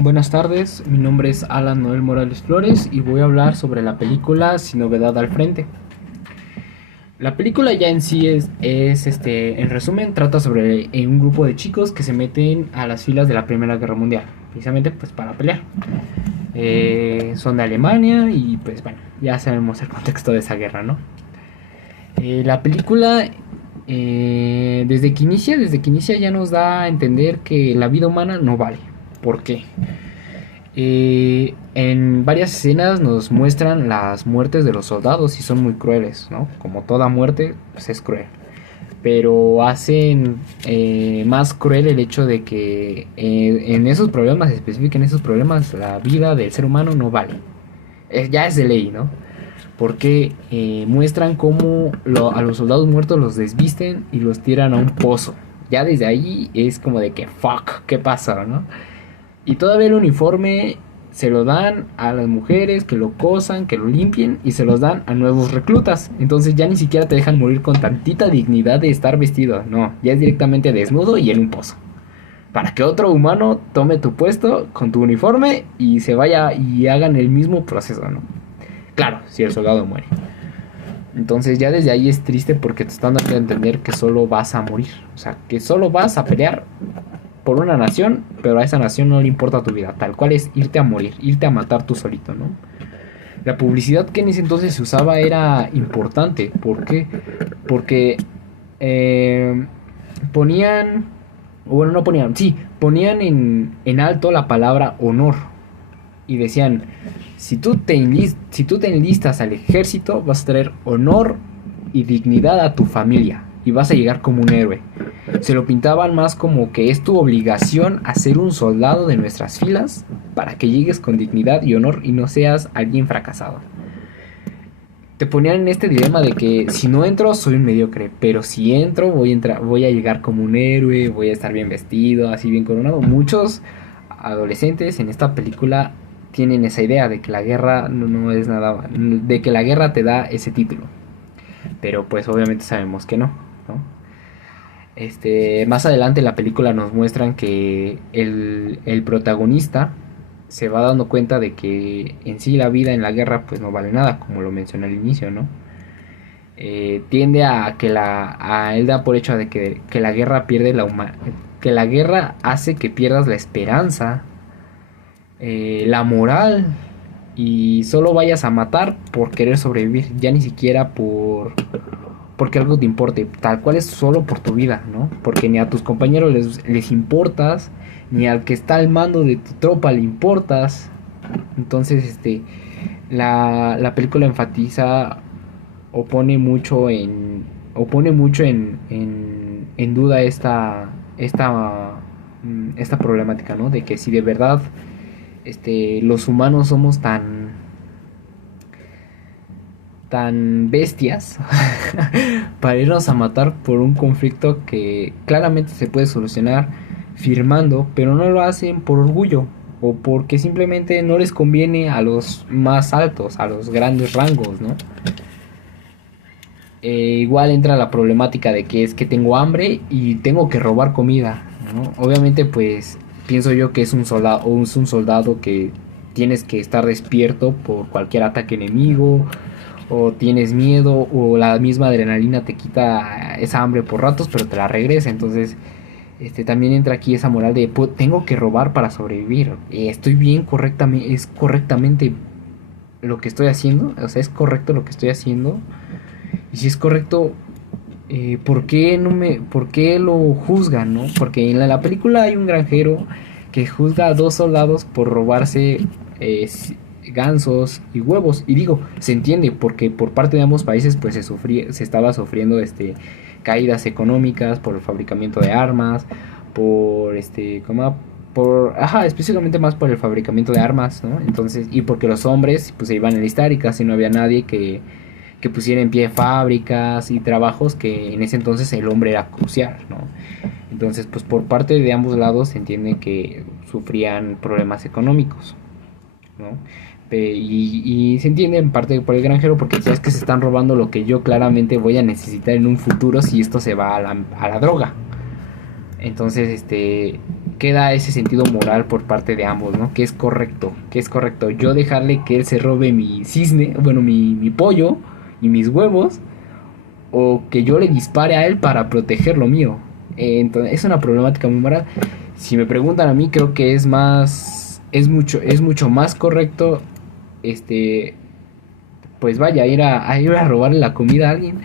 Buenas tardes, mi nombre es Alan Noel Morales Flores y voy a hablar sobre la película Sin Novedad al Frente. La película ya en sí en resumen, trata sobre un grupo de chicos que se meten a las filas de la Primera Guerra Mundial, precisamente pues para pelear. Son de Alemania y pues bueno, ya sabemos el contexto de esa guerra, ¿no? La película desde que inicia ya nos da a entender que la vida humana no vale. ¿Por qué? En varias escenas nos muestran las muertes de los soldados y son muy crueles, ¿no? Como toda muerte, pues es cruel. Pero hacen más cruel el hecho de que en esos problemas, específicamente en esos problemas, la vida del ser humano no vale. Ya es de ley, ¿no? Porque muestran cómo a los soldados muertos los desvisten y los tiran a un pozo. Ya desde ahí es como de que fuck, ¿qué pasa, no? Y todavía el uniforme se lo dan a las mujeres que lo cosan, que lo limpien y se los dan a nuevos reclutas. Entonces ya ni siquiera te dejan morir con tantita dignidad de estar vestido. No, ya es directamente desnudo y en un pozo. Para que otro humano tome tu puesto con tu uniforme y se vaya y hagan el mismo proceso, ¿no? Claro, si el soldado muere. Entonces ya desde ahí es triste porque te están dando a entender que solo vas a morir. O sea, que solo vas a pelear por una nación, pero a esa nación no le importa tu vida. Tal cual es irte a morir, irte a matar tú solito, ¿no? La publicidad que en ese entonces se usaba era importante. ¿Por qué? Porque ponían, bueno, no ponían, sí, ponían en alto la palabra honor. Y decían, si tú te enlistas al ejército, vas a traer honor y dignidad a tu familia. Y vas a llegar como un héroe. Se lo pintaban más como que es tu obligación a ser un soldado de nuestras filas para que llegues con dignidad y honor y no seas alguien fracasado. Te ponían en este dilema de que si no entro soy un mediocre, pero si entro voy a llegar como un héroe, voy a estar bien vestido, así bien coronado. Muchos adolescentes en esta película tienen esa idea de que la guerra no es nada, de que la guerra te da ese título. Pero pues obviamente sabemos que no, ¿no? Más adelante en la película nos muestran que el protagonista se va dando cuenta de que en sí la vida en la guerra pues no vale nada, como lo mencioné al inicio, ¿no? Tiende a que a él da por hecho de que la guerra que la guerra hace que pierdas la esperanza, la moral y solo vayas a matar por querer sobrevivir, ya ni siquiera porque algo te importe, tal cual es solo por tu vida, ¿no? Porque ni a tus compañeros les importas, ni al que está al mando de tu tropa le importas. Entonces, la película enfatiza o pone mucho en duda esta problemática, ¿no? De que si de verdad los humanos somos tan bestias para irnos a matar por un conflicto que claramente se puede solucionar firmando, pero no lo hacen por orgullo o porque simplemente no les conviene a los más altos, a los grandes rangos, ¿no? Igual entra la problemática de que es que tengo hambre y tengo que robar comida, ¿no? Obviamente pues pienso yo que es un soldado que tienes que estar despierto por cualquier ataque enemigo o tienes miedo o la misma adrenalina te quita esa hambre por ratos pero te la regresa. Entonces también entra aquí esa moral de tengo que robar para sobrevivir. Estoy bien, correctamente, es correctamente lo que estoy haciendo, o sea, es correcto lo que estoy haciendo. Y si es correcto, ¿por qué lo juzgan, no? Porque en la película hay un granjero que juzga a dos soldados por robarse gansos y huevos. Y digo, se entiende porque por parte de ambos países pues se estaba sufriendo caídas económicas por el fabricamiento de armas, por específicamente más por el fabricamiento de armas, ¿no? Entonces, y porque los hombres pues se iban a enlistar y casi no había nadie que pusiera en pie fábricas y trabajos que en ese entonces el hombre era crucial, ¿no? Entonces, pues por parte de ambos lados se entiende que sufrían problemas económicos, ¿no? Y se entiende en parte por el granjero porque sabes que se están robando lo que yo claramente voy a necesitar en un futuro si esto se va a la droga. Entonces, queda ese sentido moral por parte de ambos, ¿no? Que es correcto, yo dejarle que él se robe mi cisne, bueno, mi pollo y mis huevos, o que yo le dispare a él para proteger lo mío. Entonces es una problemática muy moral. Si me preguntan a mí, creo que es mucho más correcto, este, pues vaya, ir a robarle la comida a alguien,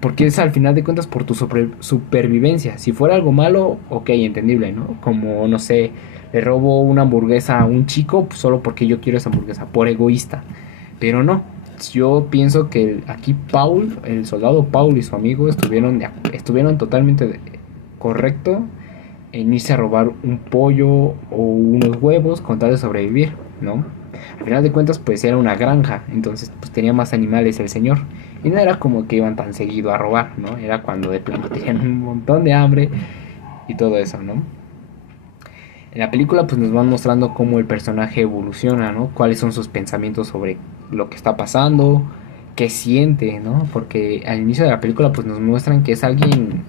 porque es al final de cuentas por tu supervivencia. Si fuera algo malo, ok, entendible, ¿no? Como, no sé, le robo una hamburguesa a un chico pues, solo porque yo quiero esa hamburguesa, por egoísta. Pero no, yo pienso que aquí Paul, el soldado Paul y su amigo estuvieron totalmente correcto en irse a robar un pollo o unos huevos con tal de sobrevivir, ¿no? Al final de cuentas, pues era una granja, entonces pues tenía más animales el señor. Y no era como que iban tan seguido a robar, ¿no? Era cuando de plano tenían un montón de hambre y todo eso, ¿no? En la película pues nos van mostrando cómo el personaje evoluciona, ¿no? Cuáles son sus pensamientos sobre lo que está pasando, qué siente, ¿no? Porque al inicio de la película pues nos muestran que es alguien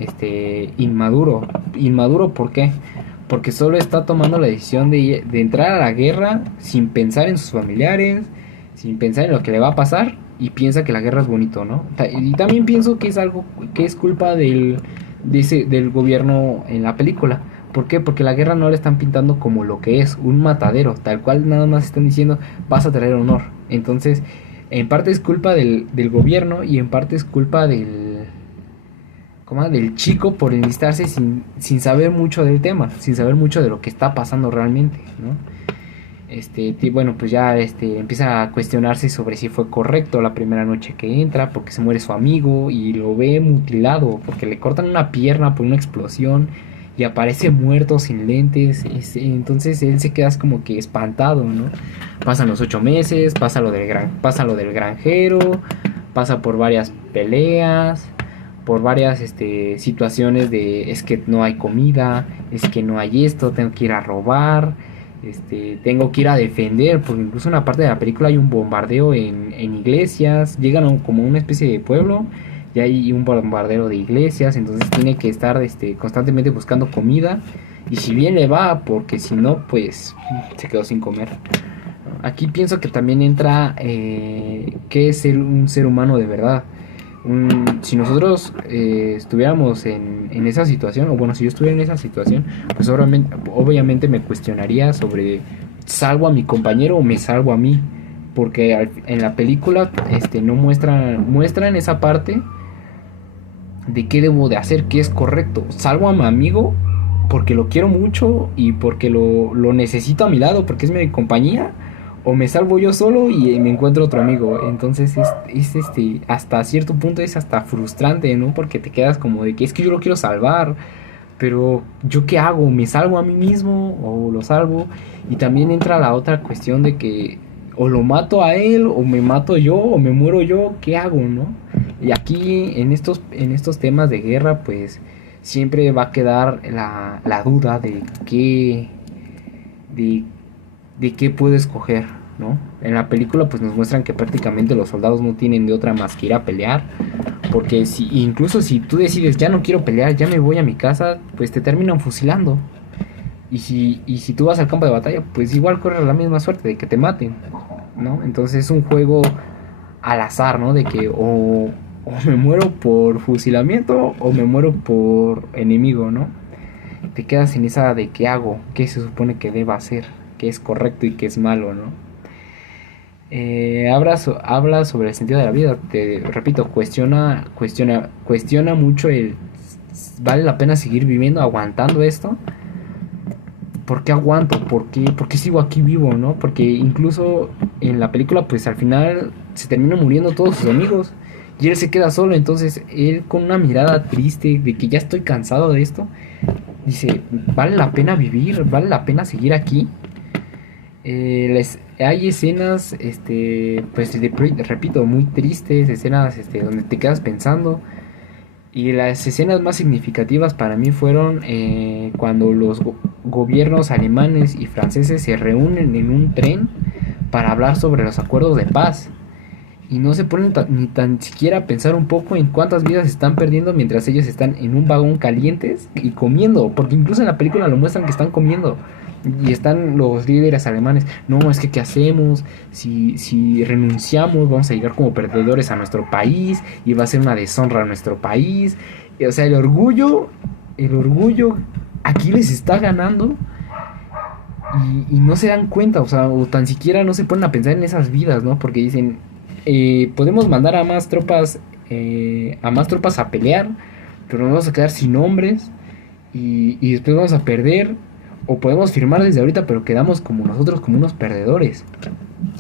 inmaduro. Inmaduro, ¿por qué? Porque solo está tomando la decisión de entrar a la guerra sin pensar en sus familiares, sin pensar en lo que le va a pasar y piensa que la guerra es bonito, ¿no? Y también pienso que es algo que es culpa del gobierno en la película. ¿Por qué? Porque la guerra no la están pintando como lo que es, un matadero, tal cual nada más están diciendo vas a traer honor. Entonces, en parte es culpa del gobierno y en parte es culpa del chico por enlistarse sin saber mucho del tema, sin saber mucho de lo que está pasando realmente, ¿no? Bueno, pues ya empieza a cuestionarse sobre si fue correcto la primera noche que entra, porque se muere su amigo y lo ve mutilado, porque le cortan una pierna por una explosión y aparece muerto sin lentes. Entonces él se queda como que espantado, ¿no? Pasan los 8 meses, pasa lo del granjero, pasa por varias peleas, por varias situaciones de es que no hay comida, es que no hay esto, tengo que ir a robar, tengo que ir a defender, porque incluso en una parte de la película hay un bombardeo en iglesias, llegan como una especie de pueblo y hay un bombardeo de iglesias, entonces tiene que estar constantemente buscando comida y si bien le va, porque si no pues se quedó sin comer. Aquí pienso que también entra qué es ser un ser humano de verdad. Si nosotros estuviéramos en esa situación, o bueno, si yo estuviera en esa situación, pues obviamente me cuestionaría sobre salvo a mi compañero o me salvo a mí, porque en la película no muestran esa parte de qué debo de hacer, qué es correcto. Salvo a mi amigo porque lo quiero mucho y porque lo necesito a mi lado, porque es mi compañía, o me salvo yo solo y me encuentro otro amigo. Entonces es hasta cierto punto es hasta frustrante, ¿no? Porque te quedas como de que es que yo lo quiero salvar, pero ¿yo qué hago? ¿Me salvo a mí mismo o lo salvo? Y también entra la otra cuestión de que o lo mato a él, o me mato yo, o me muero yo, ¿qué hago, no? Y aquí en estos temas de guerra, pues siempre va a quedar la duda de, de qué puedo escoger, ¿no? En la película pues nos muestran que prácticamente los soldados no tienen de otra más que ir a pelear, porque incluso si tú decides ya no quiero pelear, ya me voy a mi casa, pues te terminan fusilando. Y si tú vas al campo de batalla, pues igual corres la misma suerte de que te maten, ¿no? Entonces es un juego al azar, ¿no? De que o me muero por fusilamiento o me muero por enemigo, ¿no? Te quedas en esa de qué hago, qué se supone que deba hacer, qué es correcto y qué es malo, ¿no? Habla sobre el sentido de la vida, te repito, cuestiona mucho ¿vale la pena seguir viviendo, aguantando esto? ¿Por qué aguanto? ¿Por qué sigo aquí vivo, no? Porque incluso en la película, pues al final se terminan muriendo todos sus amigos y él se queda solo. Entonces él, con una mirada triste de que ya estoy cansado de esto, dice, ¿vale la pena vivir? ¿Vale la pena seguir aquí? Hay escenas, pues repito, muy tristes, escenas donde te quedas pensando. Y las escenas más significativas para mí fueron cuando los gobiernos alemanes y franceses se reúnen en un tren para hablar sobre los acuerdos de paz. y no se ponen ni tan siquiera a pensar un poco en cuántas vidas están perdiendo mientras ellos están en un vagón calientes y comiendo, porque incluso en la película lo muestran que están comiendo. Y están los líderes alemanes, no, es que ¿qué hacemos? Si renunciamos vamos a llegar como perdedores a nuestro país y va a ser una deshonra a nuestro país. O sea, el orgullo aquí les está ganando y no se dan cuenta, o sea, o tan siquiera no se ponen a pensar en esas vidas, ¿no? Porque dicen, podemos mandar a más tropas a pelear, pero nos vamos a quedar sin hombres y después vamos a perder. O podemos firmar desde ahorita, pero quedamos como nosotros, como unos perdedores.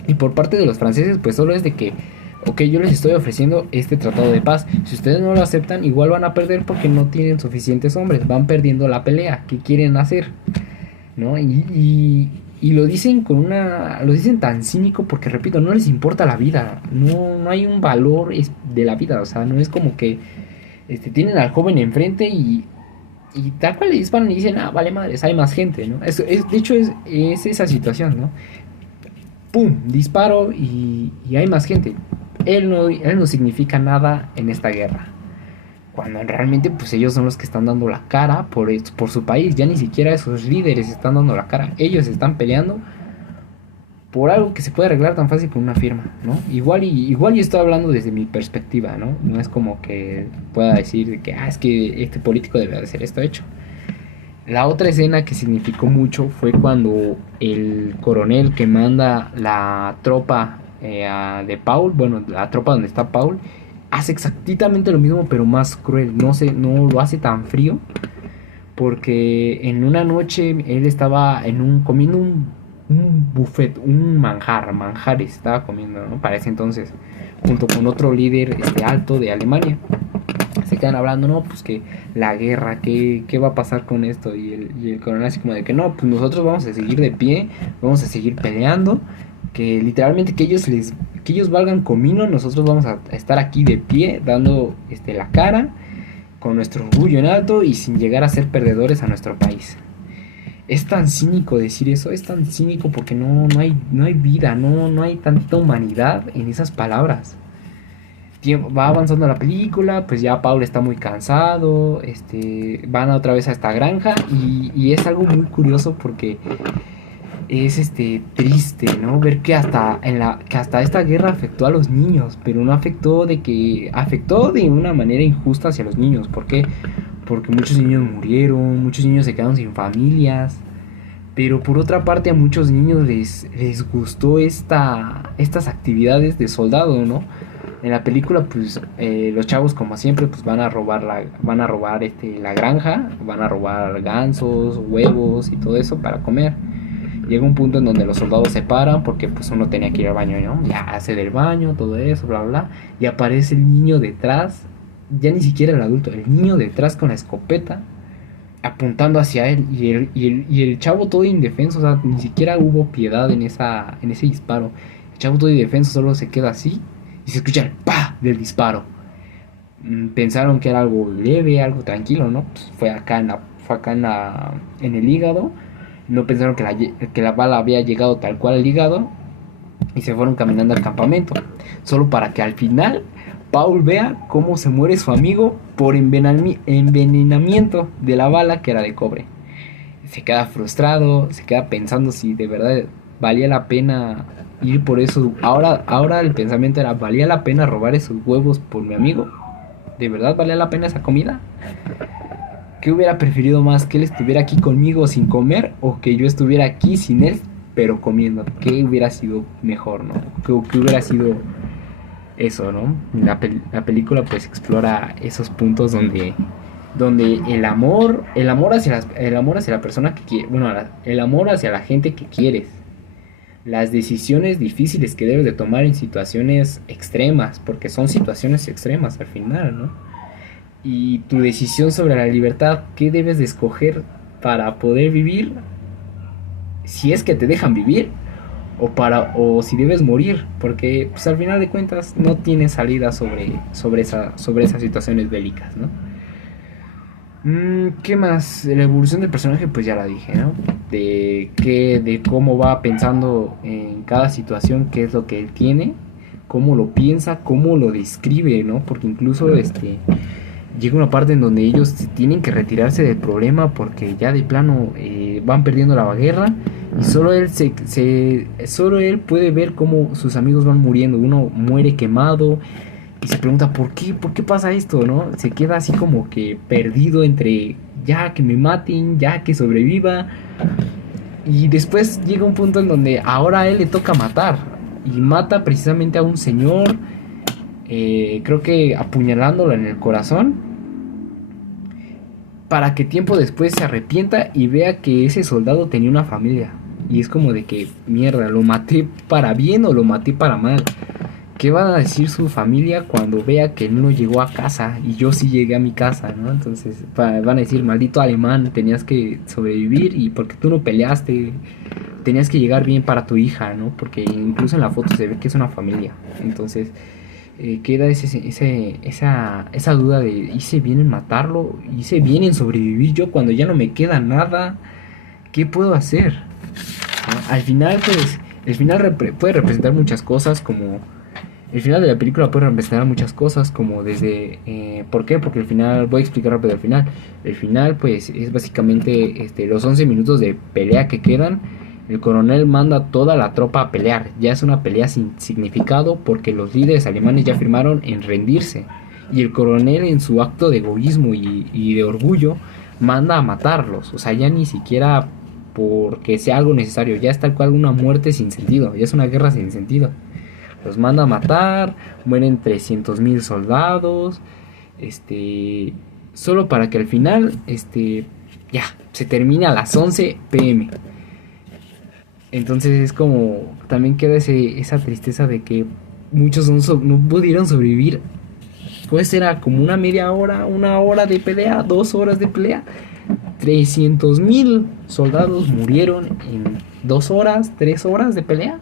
Y por parte de los franceses, pues solo es de que, ok, yo les estoy ofreciendo este tratado de paz. Si ustedes no lo aceptan, igual van a perder porque no tienen suficientes hombres. Van perdiendo la pelea. ¿Qué quieren hacer? ¿No? Y lo dicen lo dicen tan cínico porque, repito, no les importa la vida. No hay un valor de la vida. O sea, no es como que tienen al joven enfrente y tal cual le disparan y dicen, ah, vale madres, hay más gente, ¿no? De hecho, es esa situación, ¿no? ¡Pum! Disparo y hay más gente. Él no significa nada en esta guerra. Cuando realmente, pues ellos son los que están dando la cara por su país. Ya ni siquiera esos líderes están dando la cara. Ellos están peleando por algo que se puede arreglar tan fácil con una firma, ¿no? Igual yo estoy hablando desde mi perspectiva, ¿no? No es como que pueda decir que, es que este político debe de hacer esto hecho. La otra escena que significó mucho fue cuando el coronel que manda la tropa de Paul, bueno, la tropa donde está Paul, hace exactamente lo mismo pero más cruel. No lo hace tan frío porque en una noche él estaba comiendo un buffet, manjares estaba comiendo, ¿no? Para ese entonces, junto con otro líder alto de Alemania. Se quedan hablando, no, pues que la guerra, ¿qué va a pasar con esto? Y el coronel así como de que no, pues nosotros vamos a seguir de pie, vamos a seguir peleando, que literalmente que ellos valgan comino, nosotros vamos a estar aquí de pie, dando la cara, con nuestro orgullo en alto y sin llegar a ser perdedores a nuestro país. Es tan cínico decir eso, es tan cínico porque no hay vida, no hay tanta humanidad en esas palabras. Va avanzando la película, pues ya Paul está muy cansado, van otra vez a esta granja y es algo muy curioso porque es triste, ¿no? Ver que hasta esta guerra afectó a los niños, pero no afectó de una manera injusta hacia los niños. ¿Por qué? Porque muchos niños murieron, muchos niños se quedaron sin familias. Pero por otra parte a muchos niños les gustó estas actividades de soldado, ¿no? En la película, pues, los chavos, como siempre, pues van a robar la granja, van a robar gansos, huevos y todo eso para comer. Llega un punto en donde los soldados se paran porque pues uno tenía que ir al baño, ¿no? Ya hace del baño, todo eso, bla, bla, bla. Y aparece el niño detrás, ya ni siquiera el adulto, el niño detrás con la escopeta apuntando hacia él y el chavo todo indefenso, o sea, ni siquiera hubo piedad en ese disparo. El chavo todo indefenso solo se queda así y se escucha el pa del disparo. Pensaron que era algo leve, algo tranquilo, ¿no? Pues fue acá en el hígado. No pensaron que la bala había llegado tal cual al hígado y se fueron caminando al campamento, solo para que al final Paul vea cómo se muere su amigo por envenenamiento de la bala que era de cobre. Se queda frustrado, se queda pensando si de verdad valía la pena ir por eso. Ahora el pensamiento era, ¿valía la pena robar esos huevos por mi amigo? ¿De verdad valía la pena esa comida? ¿Qué hubiera preferido más? ¿Que él estuviera aquí conmigo sin comer o que yo estuviera aquí sin él pero comiendo? ¿Qué hubiera sido mejor, no? ¿Qué hubiera sido eso, no? La película pues explora esos puntos donde el amor hacia la persona que quiere, bueno, el amor hacia la gente que quieres, las decisiones difíciles que debes de tomar en situaciones extremas, porque son situaciones extremas al final, ¿no? Y tu decisión sobre la libertad, qué debes de escoger para poder vivir, si es que te dejan vivir o si debes morir, porque pues al final de cuentas no tienes salida sobre esas situaciones bélicas, ¿no? ¿Qué más? La evolución del personaje pues ya la dije, ¿no? De cómo va pensando en cada situación, qué es lo que él tiene, cómo lo piensa, cómo lo describe, ¿no? Porque incluso llega una parte en donde ellos tienen que retirarse del problema porque ya de plano van perdiendo la guerra y solo él puede ver cómo sus amigos van muriendo. Uno muere quemado y se pregunta por qué pasa esto, ¿no? Se queda así como que perdido entre ya que me maten, ya que sobreviva. Y después llega un punto en donde ahora a él le toca matar. Y mata precisamente a un señor, creo que apuñalándolo en el corazón, para que tiempo después se arrepienta y vea que ese soldado tenía una familia. Y es como de que, mierda, ¿lo maté para bien o lo maté para mal? ¿Qué va a decir su familia cuando vea que él no llegó a casa y yo sí llegué a mi casa, ¿no? Entonces van a decir, maldito alemán, tenías que sobrevivir y porque tú no peleaste, tenías que llegar bien para tu hija, ¿no? Porque incluso en la foto se ve que es una familia. Entonces queda esa duda de, ¿hice bien en matarlo? ¿Hice bien en sobrevivir yo cuando ya no me queda nada? ¿Qué puedo hacer? ¿No? Al final, pues, el final puede representar muchas cosas como... El final de la película puede representar muchas cosas, como desde... ¿por qué? Porque el final... Voy a explicar rápido el final. El final, pues, es básicamente los 11 minutos de pelea que quedan. El coronel manda a toda la tropa a pelear. Ya es una pelea sin significado porque los líderes alemanes ya firmaron en rendirse. Y el coronel, en su acto de egoísmo y de orgullo, manda a matarlos. O sea, ya ni siquiera porque sea algo necesario. Ya es tal cual una muerte sin sentido. Ya es una guerra sin sentido. Los manda a matar, mueren 300,000 soldados, solo para que al final, ya, se termine a las 11 p.m. Entonces es como, también queda esa tristeza de que muchos no pudieron sobrevivir. Pues era como una media hora, una hora de pelea, 2 horas de pelea. 300,000 soldados murieron en 2 horas, 3 horas de pelea.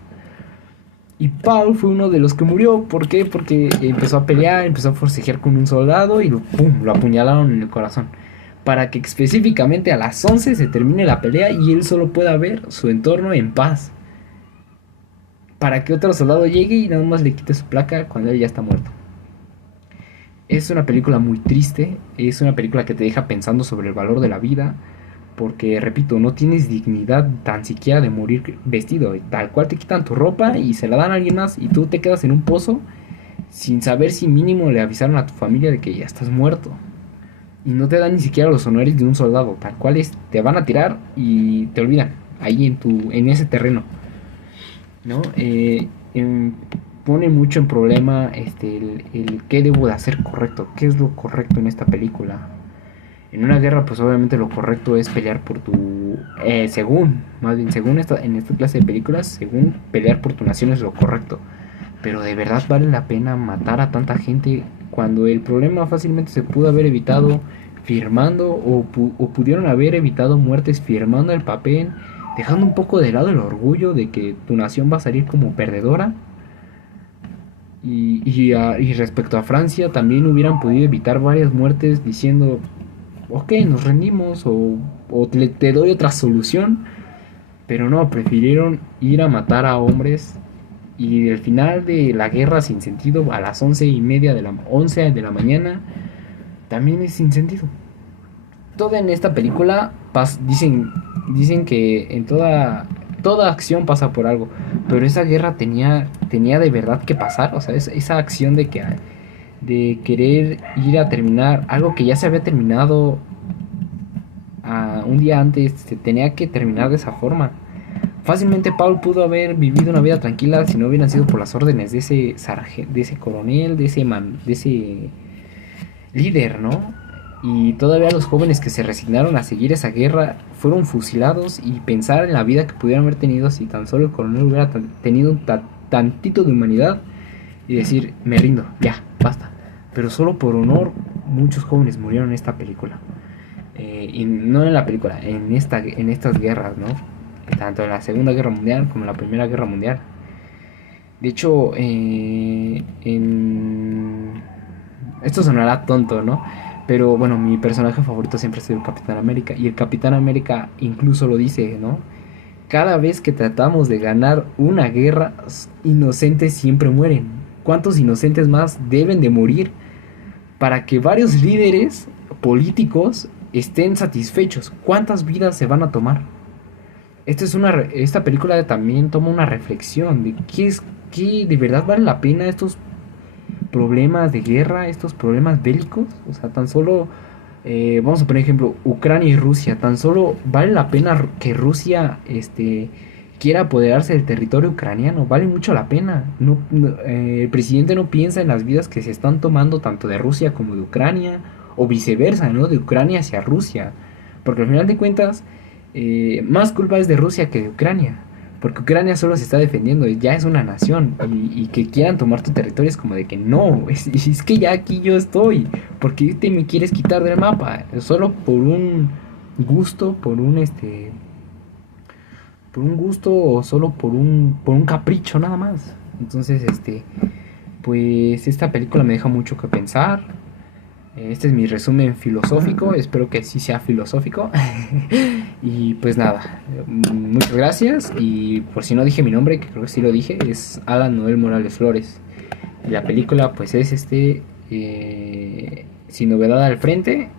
Y Paul fue uno de los que murió. ¿Por qué? Porque empezó a pelear, empezó a forcejear con un soldado y ¡pum!, lo apuñalaron en el corazón. Para que específicamente a las 11 se termine la pelea y él solo pueda ver su entorno en paz. Para que otro soldado llegue y nada más le quite su placa cuando él ya está muerto. Es una película muy triste, es una película que te deja pensando sobre el valor de la vida. Porque, repito, no tienes dignidad tan siquiera de morir vestido. Tal cual te quitan tu ropa y se la dan a alguien más y tú te quedas en un pozo sin saber si mínimo le avisaron a tu familia de que ya estás muerto. Y no te dan ni siquiera los honores de un soldado. Tal cual te van a tirar y te olvidan ahí en ese terreno, ¿no? Pone mucho en problema el qué debo de hacer correcto. ¿Qué es lo correcto en esta película? En una guerra, pues obviamente lo correcto es pelear por tu... según en esta clase de películas, según pelear por tu nación es lo correcto. Pero de verdad vale la pena matar a tanta gente cuando el problema fácilmente se pudo haber evitado firmando o pudieron haber evitado muertes firmando el papel, dejando un poco de lado el orgullo de que tu nación va a salir como perdedora. Y respecto a Francia, también hubieran podido evitar varias muertes diciendo... ok, nos rendimos o te doy otra solución. Pero no, prefirieron ir a matar a hombres. Y el final de la guerra sin sentido a las 11 de la mañana también es sin sentido. Toda en esta película dicen que en toda acción pasa por algo. Pero esa guerra tenía de verdad que pasar. O sea, esa acción de querer ir a terminar algo que ya se había terminado un día antes, se tenía que terminar de esa forma. Fácilmente Paul pudo haber vivido una vida tranquila si no hubieran sido por las órdenes de ese coronel, de ese líder, ¿no? Y todavía los jóvenes que se resignaron a seguir esa guerra fueron fusilados. Y pensar en la vida que pudieran haber tenido si tan solo el coronel hubiera tenido un tantito de humanidad y decir, me rindo, ya, basta. Pero solo por honor muchos jóvenes murieron en esta película. Y no en la película, en estas guerras, ¿no? Tanto en la Segunda Guerra Mundial como en la Primera Guerra Mundial. De hecho, esto sonará tonto, ¿no? Pero bueno, mi personaje favorito siempre ha sido el Capitán América. Y el Capitán América incluso lo dice, ¿no? Cada vez que tratamos de ganar una guerra, inocentes siempre mueren. ¿cuántos inocentes más deben de morir para que varios líderes políticos estén satisfechos? ¿Cuántas vidas se van a tomar? Esta película también toma una reflexión de qué de verdad vale la pena estos problemas de guerra, estos problemas bélicos. O sea, tan solo, vamos a poner ejemplo, Ucrania y Rusia. Tan solo vale la pena que Rusia quiera apoderarse del territorio ucraniano. Vale mucho la pena. El presidente no piensa en las vidas que se están tomando tanto de Rusia como de Ucrania. O viceversa, ¿no? De Ucrania hacia Rusia. Porque al final de cuentas, más culpa es de Rusia que de Ucrania. Porque Ucrania solo se está defendiendo, ya es una nación. Y que quieran tomar tu territorio es como de que no, es que ya aquí yo estoy. ¿Por qué te me quieres quitar del mapa? Solo por un gusto, por un gusto o solo por un capricho nada más. Entonces, pues esta película me deja mucho que pensar. Este es mi resumen filosófico, espero que sí sea filosófico. Y pues nada, muchas gracias. Y por si no dije mi nombre, que creo que sí lo dije, es Alan Noel Morales Flores. Y la película pues es Sin Novedad al Frente.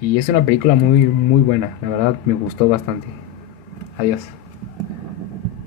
Y es una película muy, muy buena, la verdad me gustó bastante. Adiós.